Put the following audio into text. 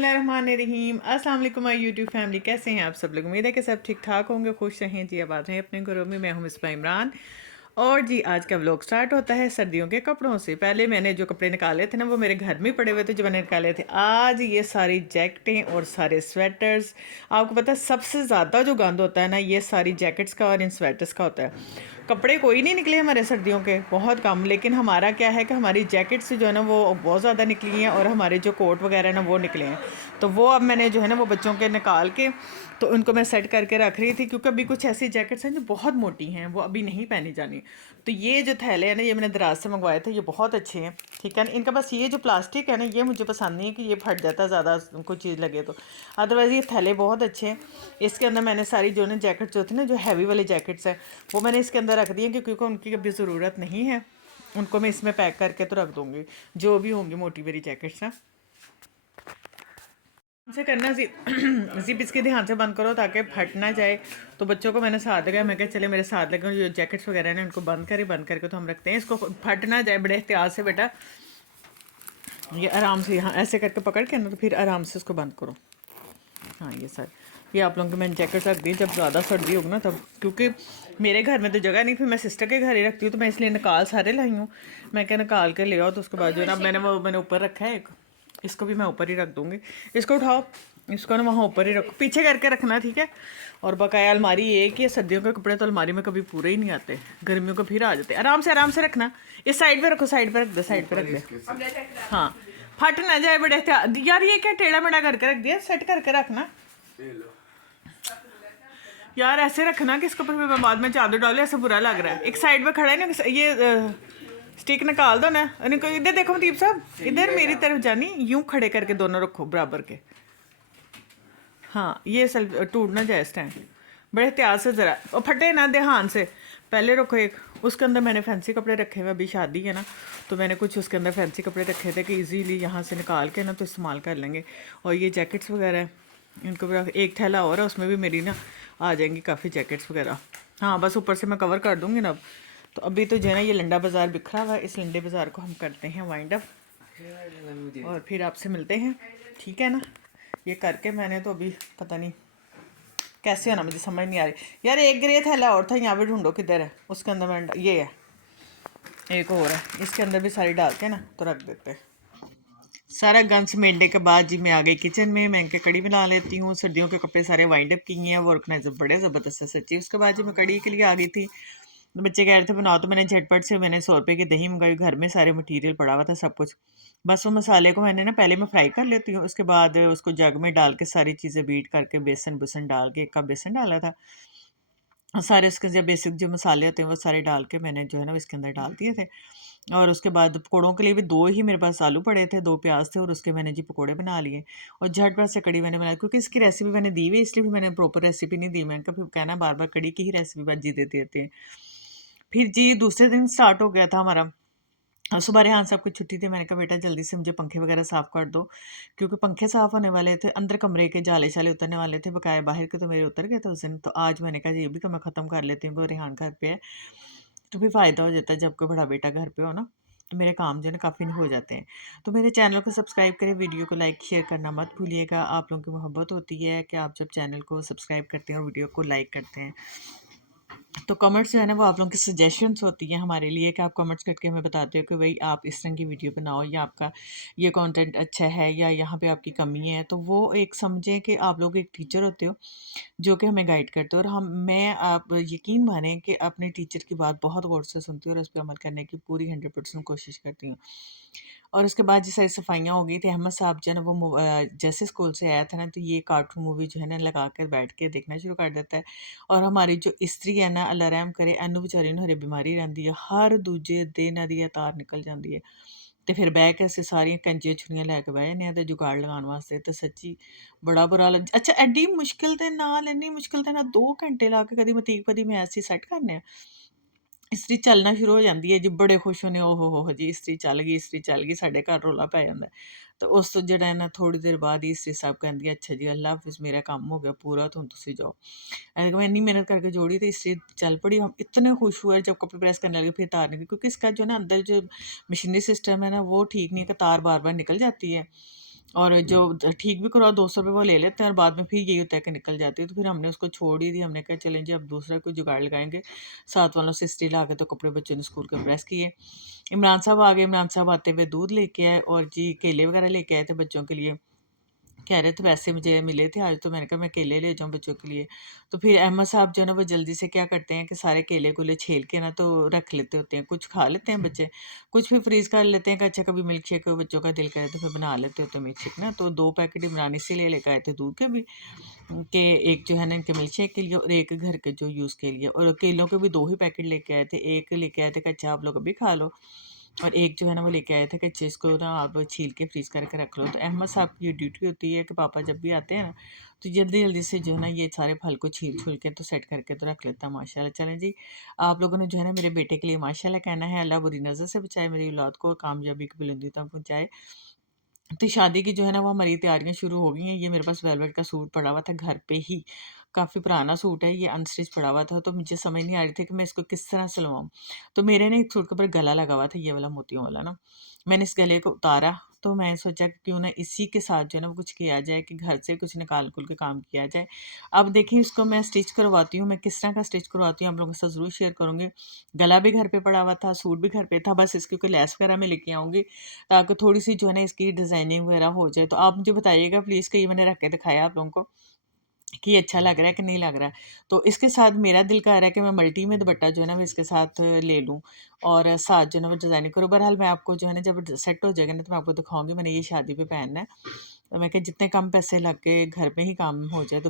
बिस्मिल्लाहिर्रहमानिर्रहीम। अस्सलाम वालेकुम माय यूट्यूब फैमिली, कैसे हैं आप सब लोग। उम्मीद है कि सब ठीक ठाक होंगे, खुश रहें जी, आबाद रहें अपने घरों में। मैं हूं मिसबा इमरान और जी आज का व्लॉग स्टार्ट होता है सर्दियों के कपड़ों से। पहले मैंने जो कपड़े निकाले थे ना वो मेरे घर में पड़े हुए थे जो मैंने निकाले थे। आज ये सारी जैकेटें और सारे स्वेटर्स, आपको पता है सबसे ज़्यादा जो गंद होता है ना ये सारी जैकेट्स का और इन स्वेटर्स का होता है। कपड़े कोई नहीं निकले हमारे सर्दियों के, बहुत कम, लेकिन हमारा क्या है कि हमारी जैकेट्स जो है ना वो बहुत ज़्यादा निकली हैं और हमारे जो कोट वगैरह है ना वो निकले हैं। तो वो अब मैंने जो है ना वो बच्चों के निकाल के तो उनको मैं सेट करके रख रही थी, क्योंकि अभी कुछ ऐसी जैकेट्स हैं जो बहुत मोटी हैं, वो अभी नहीं पहनी जानी। तो ये जो थैले हैं ना ये मैंने दराज से मंगवाए थे, ये बहुत अच्छे हैं, ठीक है ना। इनका बस ये जो प्लास्टिक है ना ये मुझे पसंद नहीं है कि ये फट जाता है ज़्यादा कोई चीज़ लगे तो। अदरवाइज़ ये थैले बहुत अच्छे हैं। इसके अंदर मैंने सारी जो ना जैकेट्स जो थी ना, जो हैवी वाली जैकेट्स हैं वो मैंने इसके अंदर रख दी हैं, क्योंकि उनकी अभी ज़रूरत नहीं है। उनको मैं इसमें पैक करके तो रख दूँगी, जो भी होंगी मोटी मेरी जैकेट्स ना। से करना जिप इसके ध्यान से बंद करो ताकि फट ना जाए। तो बच्चों को मैंने साथ लगाया, मैं कहा चले मेरे साथ लगे, जो जैकेट्स वगैरह हैं उनको बंद करके तो हम रखते हैं, इसको फट ना जाए। बड़े एहतियात से बेटा, ये आराम से यहाँ ऐसे करके पकड़ के ना तो फिर आराम से इसको बंद करो। हाँ ये सर, ये आप लोगों की मैंने जैकेट रख दी जब ज़्यादा सर्दी होगी ना तब, क्योंकि मेरे घर में तो जगह नहीं, फिर मैं सिस्टर के घर ही रखती हूँ, तो मैं इसलिए निकाल सारे लाई हूँ। मैं क्या निकाल के ले आओ, तो उसके बाद जो है ना मैंने ऊपर रखा है एक, इसको भी मैं ऊपर ही रख दूँगी। इसको उठाओ, इसको ना वहाँ ऊपर ही रखो, पीछे करके रखना, ठीक है। और बकाया अलमारी ये कि सर्दियों के कपड़े तो अलमारी में कभी पूरे ही नहीं आते, गर्मियों को फिर आ जाते। आराम से रखना, इस साइड पे रखो, साइड पे रख दे, साइड पे रख दे। हाँ, फट ना जाए बड़े यार, ये क्या टेढ़ा मेढ़ा करके रख दिया, सेट करके रखना यार, ऐसे रखना कि इसके ऊपर मैं बाद में चादर डालू, ऐसा बुरा लग रहा है। एक साइड पे खड़ा है ना, ये स्टिक निकाल दो ना। इधर देखो मतीब साहब, इधर मेरी तरफ जानी, यूं खड़े करके दोनों रखो बराबर के। हाँ ये टूट ना जाए स्टैंड, बड़े एहतियात से ज़रा, और फटे ना ध्यान से। पहले रखो एक, उसके अंदर मैंने फैंसी कपड़े रखे हुए, अभी शादी है ना तो मैंने कुछ उसके अंदर फैंसी कपड़े रखे थे कि इजीली यहाँ से निकाल के ना तो इस्तेमाल कर लेंगे। और ये जैकेट्स वगैरह हैं, इनको भी एक थैला और है, उसमें भी मेरी ना आ जाएंगी काफ़ी जैकेट्स वगैरह। हाँ बस ऊपर से मैं कवर कर दूँगी ना अब। तो अभी तो जो है ना ये लंडा बाज़ार बिखरा हुआ है, इस लंडे बाज़ार को हम करते हैं वाइंड अप और फिर आपसे मिलते हैं, ठीक है ना। ये करके मैंने तो अभी पता नहीं कैसे होना, मुझे समझ नहीं आ रही यार। एक ग्रे थैला और था, यहाँ पे ढूंढो किधर है, उसके अंदर मैंने ये है, एक और है, इसके अंदर भी सारी डालते हैं ना तो रख देते हैं। सारा गंद समेटने के बाद जी मैं आ गई किचन में, मैं इनके कड़ी बना लेती हूँ। सर्दियों के कपड़े सारे वाइंड अप किए हैं, वो ऑर्गेनाइजर बड़े ज़बरदस्त है सच्ची। उसके बाद जी मैं कड़ी के लिए आ गई थी, तो बच्चे कह रहे थे बनाओ, तो मैंने झटपट से मैंने 100 रुपये की दही मंगाई, घर में सारे मटेरियल पड़ा हुआ था सब कुछ। बस वो मसाले को मैंने ना पहले मैं फ्राई कर लेती हूँ, उसके बाद उसको जग में डाल के सारी चीज़ें बीट करके बेसन बुसन डाल के, 1 कप बेसन डाला था, सारे उसके जो बेसिक जो मसाले होते हैं वो सारे डाल के मैंने जो है ना इसके अंदर डाल दिए थे। और उसके बाद पकौड़ों के लिए भी 2 ही मेरे पास आलू पड़े थे, 2 प्याज थे, और उसके मैंने जी पकौड़े बना लिए। और झटपट से कड़ी मैंने बनाई, क्योंकि इसकी रेसिपी मैंने दी हुई है, इसलिए भी मैंने प्रॉपर रेसिपी नहीं दी। मैंने कहा फिर कहना बार बार कड़ी की ही रेसिपी बाजी देते रहते हैं। फिर जी दूसरे दिन स्टार्ट हो गया था हमारा, सुबह रेहान साहब की छुट्टी थी। मैंने कहा बेटा जल्दी से मुझे पंखे वगैरह साफ़ कर दो, क्योंकि पंखे साफ़ होने वाले थे, अंदर कमरे के जाले शाले उतरने वाले थे, बकाया बाहर के तो मेरे उतर गए थे उस दिन। तो आज मैंने कहा ये भी तो मैं ख़त्म कर लेती हूँ, क्योंकि रेहान घर पे है तो फिर फ़ायदा हो जाता है, जब कोई बड़ा बेटा घर पे हो ना तो मेरे काम जो है ना काफ़ी हो जाते हैं। तो मेरे चैनल को सब्सक्राइब करें, वीडियो को लाइक शेयर करना मत भूलिएगा। आप लोगों की मोहब्बत होती है कि आप जब चैनल को सब्सक्राइब करते हैं और वीडियो को लाइक करते हैं। तो कमेंट्स जो है ना वो आप लोगों की सजेशंस होती हैं हमारे लिए, कि आप कमेंट्स करके हमें बताते हो कि भाई आप इस तरह की वीडियो बनाओ, या आपका ये कंटेंट अच्छा है, या यहाँ पे आपकी कमी है। तो वो एक समझें कि आप लोग एक टीचर होते हो जो कि हमें गाइड करते हो, और मैं आप यकीन मानें कि अपने टीचर की बात बहुत गौर से सुनती हूँ और उस पर अमल करने की पूरी 100% कोशिश करती हूँ। और उसके बाद जी सारी सफाइयाँ हो गई थी। अहमद साहब जो है ना वो जैसे स्कूल से आया था ना तो ये कार्टून मूवी जो है ना लगा कर बैठ के देखना शुरू कर देता है। और हमारी जो स्त्री है ना, अल्लाह रहम करे, एनू बेचारी नूं हरे बीमारी रहिंदी है, हर दूजे दिन इहदी तार निकल जाती है। तो फिर बह के असीं सारियां कैंचियां छुरियां लैके बह जाने ते जुगाड़ लगाउण वास्ते, तो सच्ची बड़ा बुरा हाल। अच्छा एड्डी मुश्किल दे नाल, इन्नी मुश्किल दे नाल 2 घंटे ला के कदी मतीब कदी मैं ऐसी सैट करने आ। इस्त्री चलना शुरू हो जाती है जी, बड़े खुश होने, ओ हो जी इस्त्री चल गई, साढ़े घर रौला पै जांदा है। तो उस तो जेह्ड़ा है ना थोड़ी देर बाद ही इस्त्री साहब कहती है अच्छा जी अल्लाह हाफिज़, मेरा काम हो गया पूरा, तो हुण तुसीं जाओ। मैं इतनी मेहनत करके जोड़ी तो इस्त्री चल पड़ी। हम इतने खुश हुए जब कपड़े प्रेस करने लगे, फिर तार निकली, क्योंकि इसका जो ना अंदर जो मशीनरी सिस्टम है ना वो ठीक नहीं है कि तार बार बार निकल जाती है। और जो ठीक भी करवाओ 200 रुपये वो ले लेते हैं और बाद में फिर यही होता है कि निकल जाती है। तो फिर हमने उसको छोड़ ही दी। हमने कहा चलें जी अब दूसरा कोई जुगाड़ लगाएंगे। साथ वालों से इस्त्री ला के तो कपड़े बच्चों ने स्कूल के प्रेस किए। इमरान साहब आ गए। इमरान साहब आते हुए दूध लेके आए और जी केले वगैरह लेके आए थे बच्चों के लिए। कह रहे थे पैसे मुझे मिले थे आज, तो मैंने कहा मैं केले ले जाऊँ बच्चों के लिए। तो फिर अहमद साहब जो है ना वो जल्दी से क्या करते हैं कि सारे केले कूले छील के ना तो रख लेते होते हैं। कुछ खा लेते हैं बच्चे, कुछ भी फ्रीज कर लेते हैं कि अच्छा कभी मिल्क शेक बच्चों का दिल करे तो फिर बना लेते होते हैं मिल्क शेक ना। तो 2 पैकेट इमरान इसीलिए लेकर आए थे दूध के भी, कि एक जो है ना इनके मिल्क शेक के लिए और एक घर के जो यूज़ के लिए। और केलों के भी 2 ही पैकेट लेके आए थे। एक लेके आए थे कि अच्छा आप लोग अभी खा लो, और एक जो है ना वो लेके आए थे कि अच्छा इसको ना आप छील के फ्रीज़ करके रख लो। तो अहमद साहब की ये ड्यूटी होती है कि पापा जब भी आते हैं ना तो जल्दी जल्दी से जो है ना ये सारे फल को छील छूल के तो सेट करके तो रख लेता है माशाल्लाह। चलें जी, आप लोगों ने जो है ना मेरे बेटे के लिए माशाल्लाह कहना है। अल्लाह बुरी नज़र से बचाए, मेरी औलाद को कामयाबी की बुलंदी तक पहुँचाए। तो शादी की जो है ना वो हमारी तैयारियां शुरू हो गई हैं। ये मेरे पास वेलवेट का सूट पड़ा हुआ था घर पे ही, काफ़ी पुराना सूट है ये, अनस्टिच पड़ा हुआ था। तो मुझे समझ नहीं आ रही थी कि मैं इसको किस तरह सिलवाऊँ। तो मेरे ना एक सूट के ऊपर गला लगा हुआ था ये वाला मोतियों वाला ना, मैंने इस गले को उतारा। तो मैं सोचा कि क्यों ना इसी के साथ जो है ना वो कुछ किया जाए, कि घर से कुछ निकाल कुल के काम किया जाए। अब देखिए इसको मैं स्टिच करवाती हूँ, मैं किस तरह का स्टिच करवाती हूँ आप लोगों के साथ ज़रूर शेयर करूँगी। गला भी घर पे पड़ा हुआ था, सूट भी घर पे था, बस इसकी कोई लेस वगैरह मैं लेके आऊँगी ताकि थोड़ी-सी जो है ना इसकी डिज़ाइनिंग वगैरह हो जाए। तो आप मुझे बताइएगा प्लीज़, कि ये मैंने रख के दिखाया आप लोगों को कि ये अच्छा लग रहा है कि नहीं लग रहा है। तो इसके साथ मेरा दिल कह रहा है कि मैं मल्टी में दुपट्टा जो है ना वो इसके साथ ले लूँ और साथ जो है ना वो डिज़ाइनिंग करूँ। बहरहाल मैं आपको जो है ना जब सेट हो जाएगा ना तो मैं आपको दिखाऊँगी। मैंने ये शादी पे पहनना है। तो मैं कहा जितने कम पैसे लग के घर में ही काम हो जाए तो